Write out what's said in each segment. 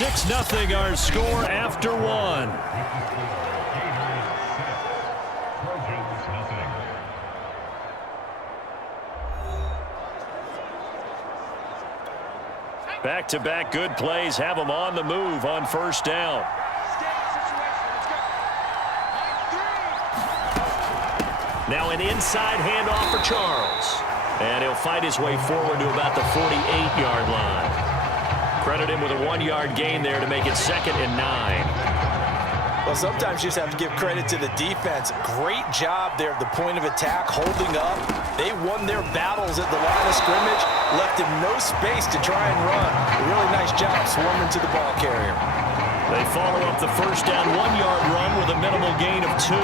6-0 our score after one. Back-to-back good plays have them on the move on first down. Now an inside handoff for Charles. And he'll fight his way forward to about the 48-yard line. Credit him with a 1-yard gain there to make it 2nd and 9. Well, sometimes you just have to give credit to the defense. Great job there at the point of attack, holding up. They won their battles at the line of scrimmage, left him no space to try and run. A really nice job swarming to the ball carrier. They follow up the first down 1-yard run with a minimal gain of 2.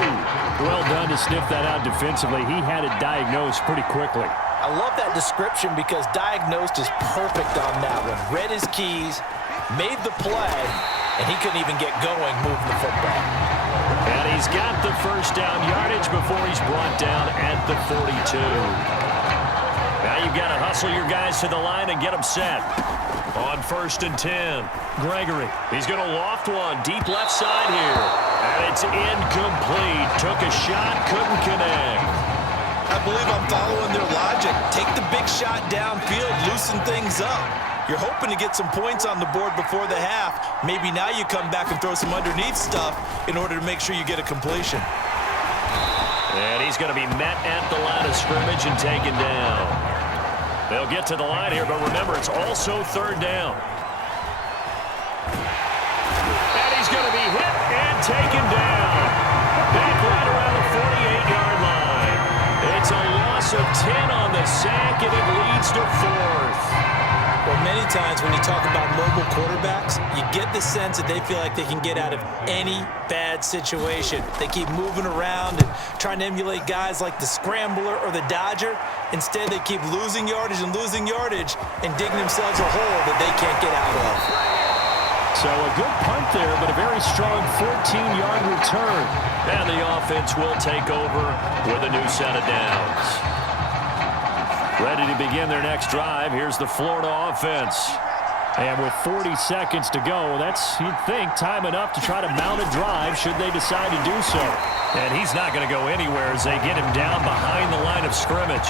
Well done to sniff that out defensively. He had it diagnosed pretty quickly. I love that description because diagnosed is perfect on that one. Read his keys, made the play, and he couldn't even get going moving the football. And he's got the first down yardage before he's brought down at the 42. Now you've got to hustle your guys to the line and get them set. On 1st and 10, Gregory. He's going to loft one deep left side here. And it's incomplete. Took a shot, couldn't connect. I believe I'm following their logic. Take the big shot downfield, loosen things up. You're hoping to get some points on the board before the half. Maybe now you come back and throw some underneath stuff in order to make sure you get a completion. And he's going to be met at the line of scrimmage and taken down. They'll get to the line here, but remember, it's also 3rd down. And he's going to be hit and taken down. Back right around the 48-yard line. It's a loss of 10 on the sack, and it leads to 4th. Well, many times when you talk about mobile quarterbacks, you get the sense that they feel like they can get out of any bad situation. They keep moving around and trying to emulate guys like the Scrambler or the Dodger. Instead, they keep losing yardage and digging themselves a hole that they can't get out of. So a good punt there, but a very strong 14-yard return. And the offense will take over with a new set of downs. Ready to begin their next drive. Here's the Florida offense. And with 40 seconds to go, that's, you'd think, time enough to try to mount a drive should they decide to do so. And he's not going to go anywhere as they get him down behind the line of scrimmage.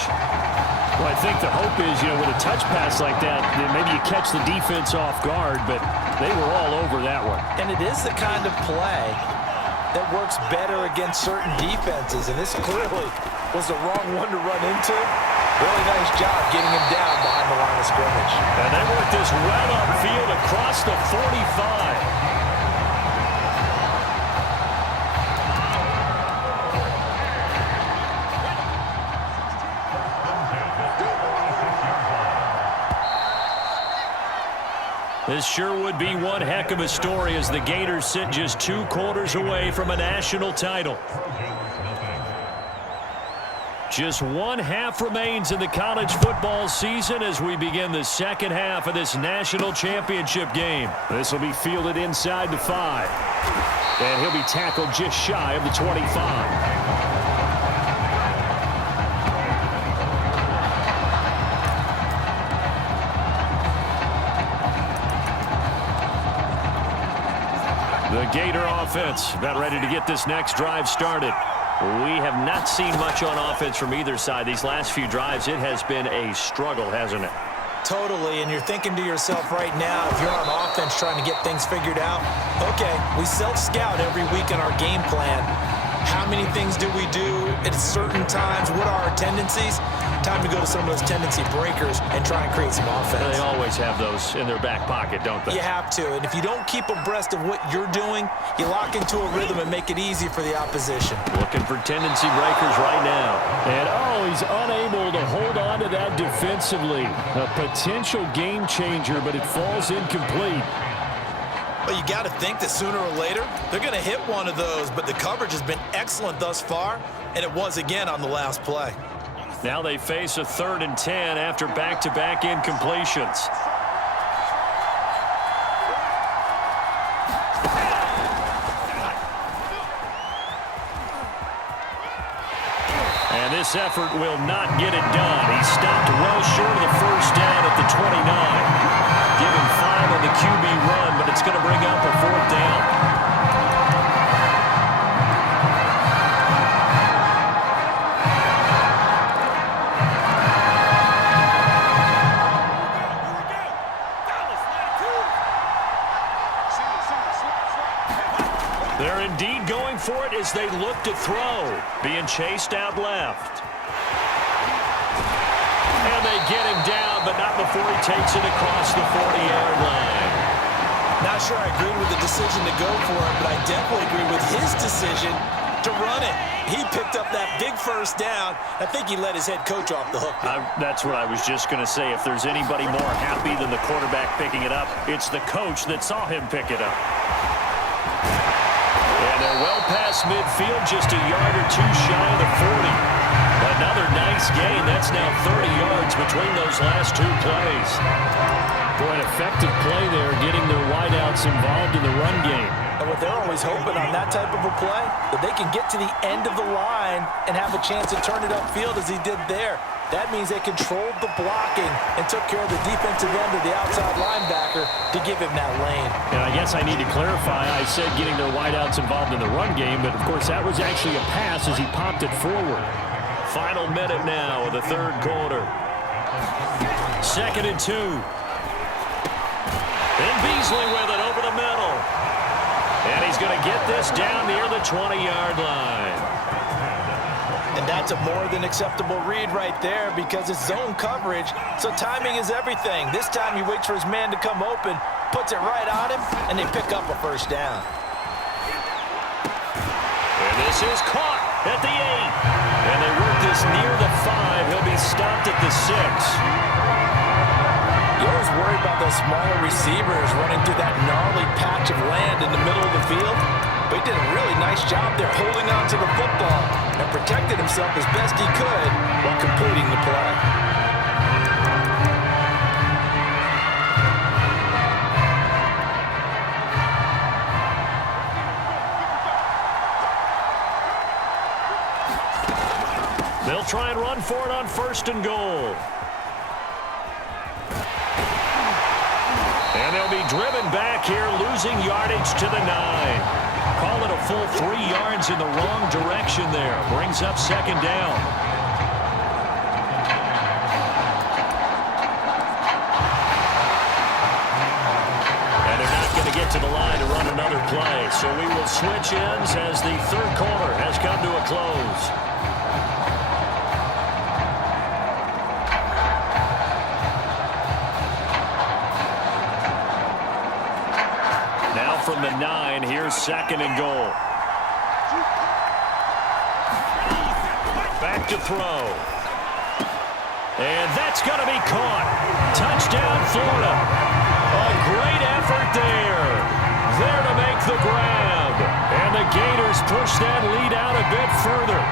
Well, I think the hope is, with a touch pass like that, then maybe you catch the defense off guard, but they were all over that one. And it is the kind of play that works better against certain defenses, and this clearly was the wrong one to run into. Really nice job getting him down behind the line of scrimmage. And they work this well upfield across the 45. This sure would be one heck of a story as the Gators sit just 2 quarters away from a national title. Just 1 half remains in the college football season as we begin the second half of this national championship game. This will be fielded inside the 5. And he'll be tackled just shy of the 25. The Gator offense about ready to get this next drive started. We have not seen much on offense from either side. These last few drives, it has been a struggle, hasn't it? Totally, and you're thinking to yourself right now, if you're on offense trying to get things figured out, okay, we self-scout every week in our game plan. How many things do we do at certain times? What are our tendencies? Time to go to some of those tendency breakers and try and create some offense. They always have those in their back pocket, don't they? You have to, and if you don't keep abreast of what you're doing, you lock into a rhythm and make it easy for the opposition. Looking for tendency breakers right now. And, he's unable to hold on to that defensively. A potential game changer, but it falls incomplete. Well, you got to think that sooner or later, they're going to hit one of those, but the coverage has been excellent thus far, and it was again on the last play. Now they face a 3rd and 10 after back-to-back incompletions. And this effort will not get it done. He stopped well short of the first down at the 29. Give him 5 on the QB run, but it's going to bring up a 4th down. They're indeed going for it as they look to throw. Being chased out left. And they get him down, but not before he takes it across the 40-yard line. Not sure I agree with the decision to go for it, but I definitely agree with his decision to run it. He picked up that big 1st down. I think he let his head coach off the hook. That's what I was just going to say. If there's anybody more happy than the quarterback picking it up, it's the coach that saw him pick it up. And they're well past midfield, just a yard or 2 shy of the 40. Another nice gain. That's now 30 yards between those last 2 plays. Boy, an effective play there, getting their wideouts involved in the run game. And what they're always hoping on that type of a play, that they can get to the end of the line and have a chance to turn it upfield as he did there. That means they controlled the blocking and took care of the defensive end of the outside linebacker to give him that lane. And I guess I need to clarify, I said getting their wideouts involved in the run game, but of course that was actually a pass as he popped it forward. Final minute now of the 3rd quarter. 2nd and 2. And Beasley with it over the middle. And he's going to get this down near the 20-yard line. And that's a more than acceptable read right there because it's zone coverage, so timing is everything. This time he waits for his man to come open, puts it right on him, and they pick up a 1st down. And this is caught at the 8. And they work this near the 5. He'll be stopped at the 6. You always worry about those smaller receivers running through that gnarly patch of land in the middle of the field. But he did a really nice job there holding on to the football and protected himself as best he could while completing the play. They'll try and run for it on 1st and goal. And they'll be driven back here, losing yardage to the 9. Call it a full 3 yards in the wrong direction there. Brings up 2nd down. And they're not going to get to the line to run another play. So we will switch ends as the 3rd quarter has come to a close. From the 9, here's 2nd and goal. Back to throw. And that's going to be caught. Touchdown, Florida. A great effort there. There to make the grab. And the Gators push that lead out a bit further.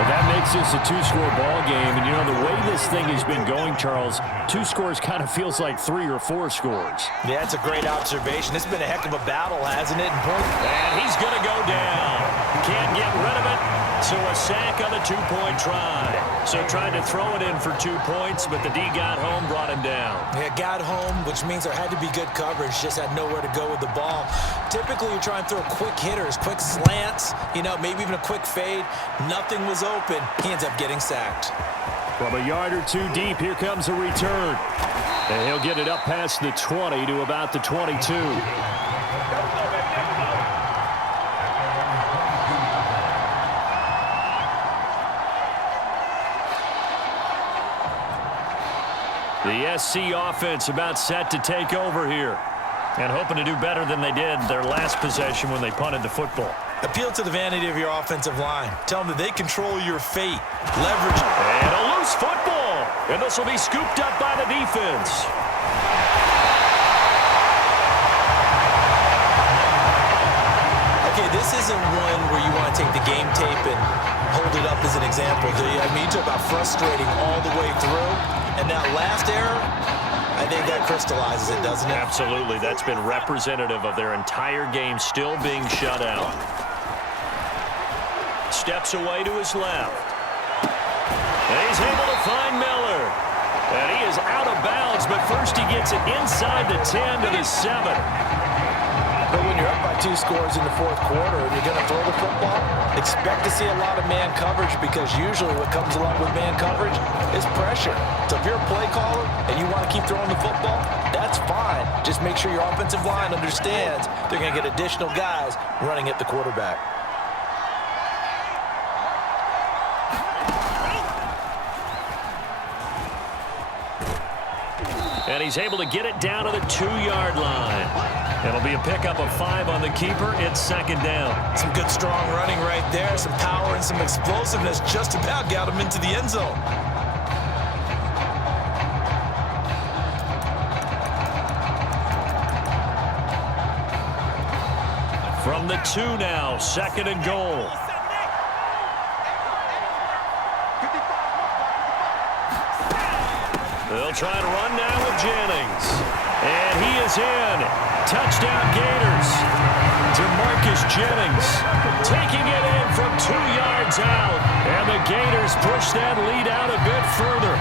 But that makes this a 2-score ball game. And, you know, the way this thing has been going, Charles, 2 scores kind of feels like 3 or 4 scores. Yeah, that's a great observation. It's been a heck of a battle, hasn't it? And he's going to go down. Can't get rid of it. So a sack on the 2-point try. So trying to throw it in for 2 points, but the D got home, brought him down. Yeah, got home, which means there had to be good coverage. Just had nowhere to go with the ball. Typically, you're trying to throw quick hitters, quick slants, you know, maybe even a quick fade. Nothing was open. He ends up getting sacked. From a yard or 2 deep, here comes a return. And he'll get it up past the 20 to about the 22. The SC offense about set to take over here. And hoping to do better than they did their last possession when they punted the football. Appeal to the vanity of your offensive line. Tell them that they control your fate. Leverage. And a loose football. And this will be scooped up by the defense. Okay, this isn't one where you want to take the game tape and hold it up as an example, do you? I mean, you talk about frustrating all the way through. And that last error, I think that crystallizes it, doesn't it? Absolutely. That's been representative of their entire game still being shut out. Steps away to his left. And he's able to find Miller. And he is out of bounds, but first he gets it inside the 10 to the 7. But when you're up by 2 scores in the fourth quarter and you're going to throw the football, expect to see a lot of man coverage, because usually what comes along with man coverage is pressure. So if you're a play caller and you want to keep throwing the football, that's fine. Just make sure your offensive line understands they're going to get additional guys running at the quarterback. And he's able to get it down to the 2-yard line. It'll be a pickup of 5 on the keeper. It's second down. Some good, strong running right there. Some power and some explosiveness just about got him into the end zone. From the 2 now, second and goal. They'll try to run now with Jennings. And he is in. Touchdown Gators. DeMarcus Jennings taking it in from 2 yards out. And the Gators push that lead out a bit further.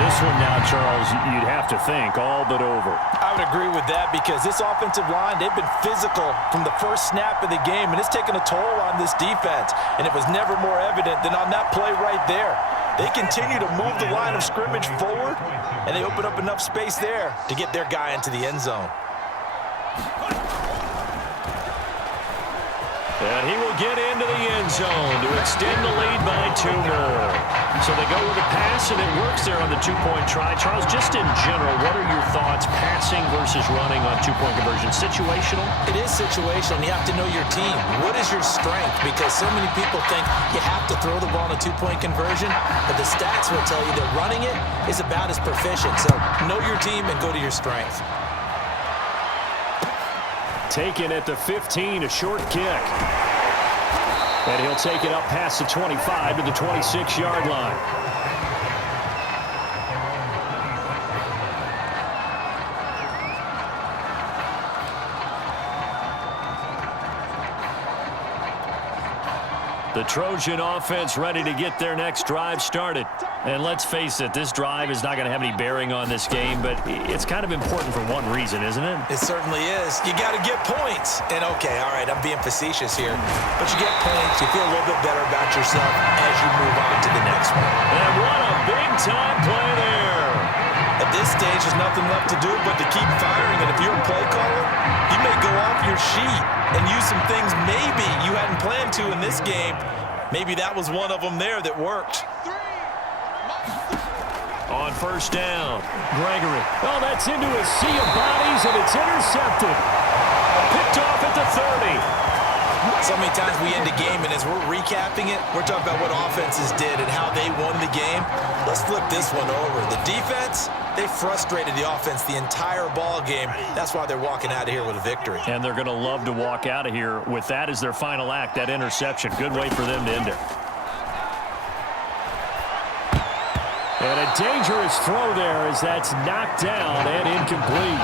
This one now, Charles, you'd have to think all but over. I would agree with that, because this offensive line, they've been physical from the first snap of the game, and it's taken a toll on this defense. And it was never more evident than on that play right there. They continue to move the line of scrimmage forward, and they open up enough space there to get their guy into the end zone. And he will get into the end zone to extend the lead by 2 more. So they go with a pass, and it works there on the 2-point try. Charles, just in general, what are your thoughts, passing versus running on 2-point conversion? Situational? It is situational, and you have to know your team. What is your strength? Because so many people think you have to throw the ball on a 2-point conversion, but the stats will tell you that running it is about as proficient. So know your team and go to your strength. Taken at the 15, a short kick. And he'll take it up past the 25 to the 26-yard line. The Trojan offense ready to get their next drive started. And let's face it, this drive is not going to have any bearing on this game, but it's kind of important for one reason, isn't it? It certainly is. You got to get points. And okay, all right, I'm being facetious here, but you get points, you feel a little bit better about yourself as you move on to the next one. And what a big-time play there. At this stage, there's nothing left to do but to keep firing. And if you're a play caller, you may go off your sheet and use some things maybe you hadn't planned to in this game. Maybe that was one of them there that worked. On first down, Gregory. Oh, that's into a sea of bodies, and it's intercepted. Picked off at the 30. So many times we end a game, and as we're recapping it, we're talking about what offenses did and how they won the game. Let's flip this one over. The defense, they frustrated the offense the entire ball game. That's why they're walking out of here with a victory. And they're going to love to walk out of here with that as their final act, that interception. Good way for them to end it. And a dangerous throw there as that's knocked down and incomplete.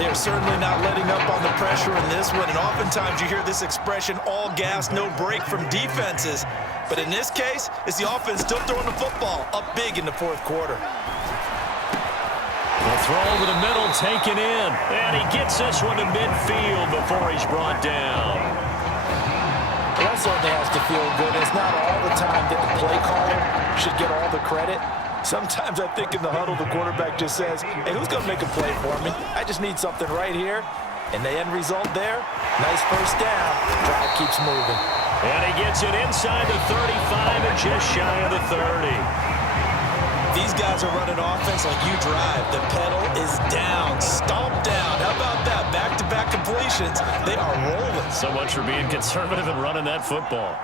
They are certainly not letting up on the pressure in this one, and oftentimes you hear this expression, all gas, no break from defenses. But in this case, it's the offense still throwing the football up big in the fourth quarter. The throw over the middle taken in, and he gets this one to midfield before he's brought down. Well, that certainly has to feel good. It's not all the time that the play caller should get all the credit. Sometimes I think in the huddle, the quarterback just says, hey, who's going to make a play for me? I just need something right here. And the end result there, nice first down. Drive keeps moving. And he gets it inside the 35 and just shy of the 30. These guys are running offense like you drive. The pedal is down, stomped down. How about that? Back-to-back completions. They are rolling. So much for being conservative and running that football.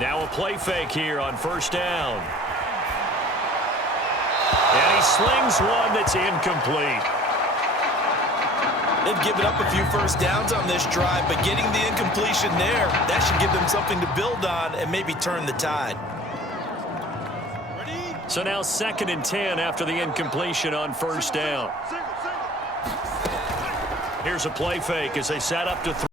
Now a play fake here on first down. And he slings one that's incomplete. They've given up a few first downs on this drive, but getting the incompletion there, that should give them something to build on and maybe turn the tide. So now 2nd and 10 after the incompletion on first down. Here's a play fake as they set up to 3.